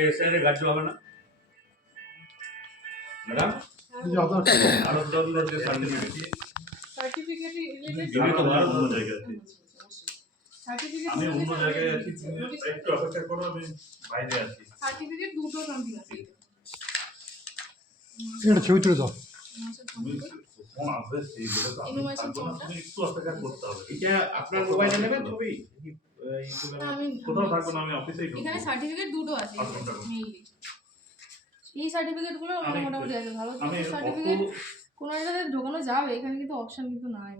এসআইয়ের গাছ হবে না ম্যাডাম আরো চন্দ্রের যে সার্টিফিকেট আমি অন্য জায়গায় আছি আমি অন্য জায়গায় আছি তুমি একটু অপেক্ষা করো আমি বাইরে আছি সার্টিফিকেট দুটো সামথিং আছে এটা ছবি তুলে দাও ফোন আসবে সেই বলে তো আমি থাকবো না তুমি একটু অপেক্ষা করতে হবে এটা আপনার মোবাইলে নেবেন ছবি আমি কোথাও থাকবো না আমি অফিসেই থাকবো এখানে সার্টিফিকেট দুটো আছে মেইনলি এই সার্টিফিকেটগুলো আমার মোটামুটি আছে ভালো সার্টিফিকেট কোন জায়গাতে ঢোকানো যাবে এখানে কিন্তু অপশন কিন্তু নাই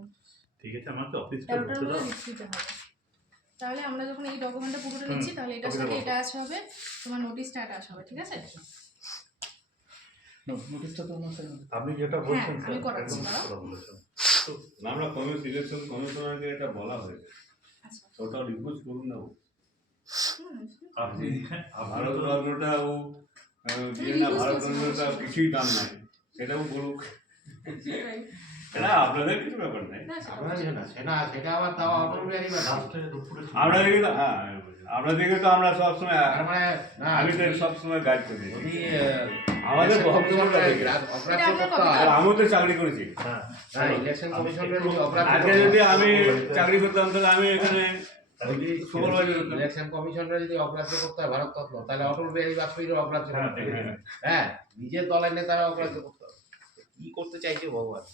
ঠিক আছে আমাকে অফিসটা 13টার মধ্যে দিতে হবে তাহলে আমরা যখন এই ডকুমেন্টটা পুরোটা নিচ্ছি তাহলে এটার সাথে এটা অ্যাটাচ হবে তোমার নোটিশটা অ্যাটাচ হবে ঠিক আছে নোটিশটা তো আমার আপনি যেটা বলছেন আমি করাচ্ছি তো আমরা ইলেকশন কমিশনারকে এটা বলা হয়েছে আচ্ছা ওটা রিকোয়েস্ট করুন না আপনি ভারত রত্নটা ও দিয়ে না ভারত রত্নটা কিছুই দাম নাই সেটাও বলুক এটা আপনাদের কিছু ব্যাপার নাই সেটা আবার দেওয়া অটোমেটিক আমরা দেখি তো হ্যাঁ আমরা দেখি তো আমরা সবসময় আমি তো সবসময় গাইড করি আমাদের আমিও তো চাকরি করেছি আজকে যদি আমি চাকরি করতাম তাহলে আমি এখানে ইলেকশন কমিশনরা যদি অগ্রাহ্য করতে হয় ভারতরত্ন তাহলে অটল বিহারী বাজপেয়ীর অগ্রাহ্য করতে হবে হ্যাঁ নিজের দলের নেতারা অগ্রাহ্য করতে হবে কি করতে চাইছে ভগবান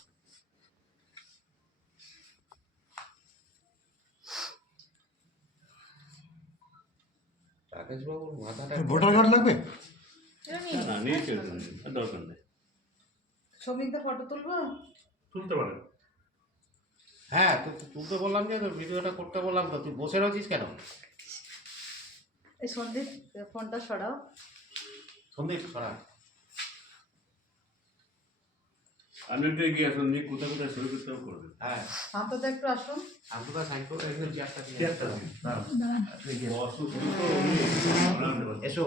রাকেশ বাবুর মাথাটা ভোটার কার্ড লাগবে না নিয়ে দরকার নেই ছবিতে ফটো তুলবো তুলতে পারেন হ্যাঁ তুলতে বললাম যে ভিডিওটা করতে বললাম তো তুই বসে রয়েছিস কেন এই সন্দীপ ফোনটা সরাও সন্দীপ সরা আপনি একটু এগিয়ে আসুন নিয়ে কোথায় কোথায় সই করতে হবে করবেন হ্যাঁ আন্তদা একটু আসুন আন্তদা সাইন করে একদম চেয়ারটা এসো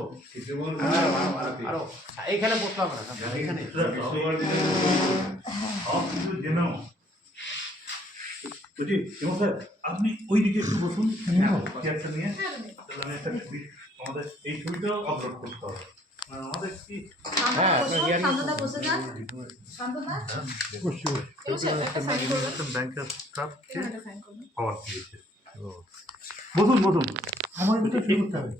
আরো এইখানে বসতে হবে না এখানে বুঝি কেমন স্যার আপনি ওই দিকে একটু বসুন চেয়ারটা নিয়ে তাহলে আমি একটা ছবি আমাদের এই ছবিটাও আপলোড করতে হবে আমাদের কি হ্যাঁ শান্তদা বসে যান শান্তদা ব্যাংকের স্টাফ একটা সাইন করুন পাওয়ার দিয়েছে বসুন বসুন আমার ভিতরে কি করতে হবে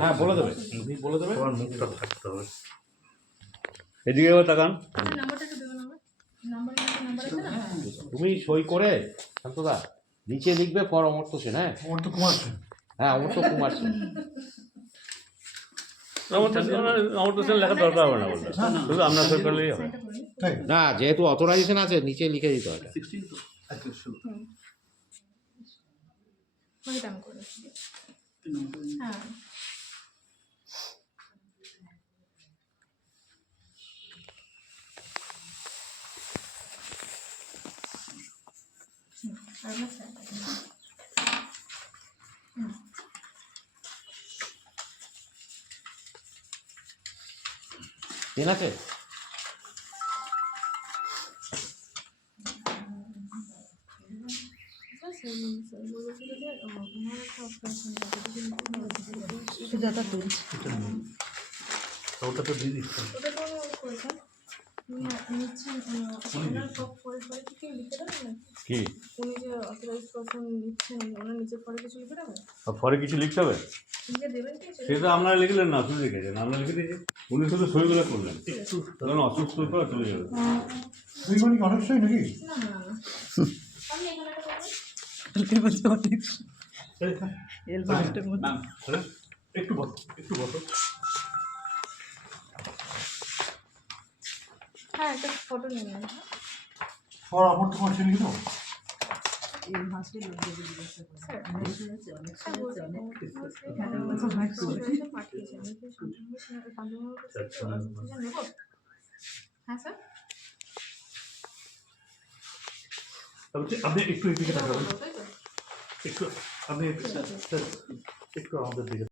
হ্যাঁ বলে দেবে তুমি বলে দেবে আমার মুখটা থাকতে হবে এদিকে আবার তাকান নাম্বারটা একটু দেবেন আমার নাম্বার আছে না তুমি সই করে শান্তদা নিচে লিখবে ফর অমর্ত্য সেন হ্যাঁ অমর্ত্য কুমার সেন হ্যাঁ অমর্ত্য কুমার সেন আমার তো লেখা দরকার হবে না বলতে শুধু আপনার সই করলেই হবে তাই না যেহেতু অথরাইজেশন আছে নিচে লিখে দিতে হবে ওইটা আমি করে হ্যাঁ পেন আছে ওটা তো দিয়ে দিচ্ছেন কি উনি যে অথরাইজ পারসন নিচ্ছেন ওনার নিচে পরে কিছু লিখে দেবেন পরে কিছু লিখতে হবে লিখে দেবেন কি সেটা আপনারা লিখলেন না শুধু লিখেছেন আমরা লিখে দিয়েছি উনি শুধু সইগুলো করলেন তখন অসুস্থ করে চলে যাবে তুই মানে অনেক সই নাকি না না না আপনি এখানে একটা করবেন একটু বসো একটু বসো হ্যাঁ একটা ফটো নিয়ে নেন ফর অমর্ত্য কুমার সেন লিখো হ্যাঁ স্যার আপনি একটু এদিকে তাকাবেন একটু আপনি একটু আমাদের দিকে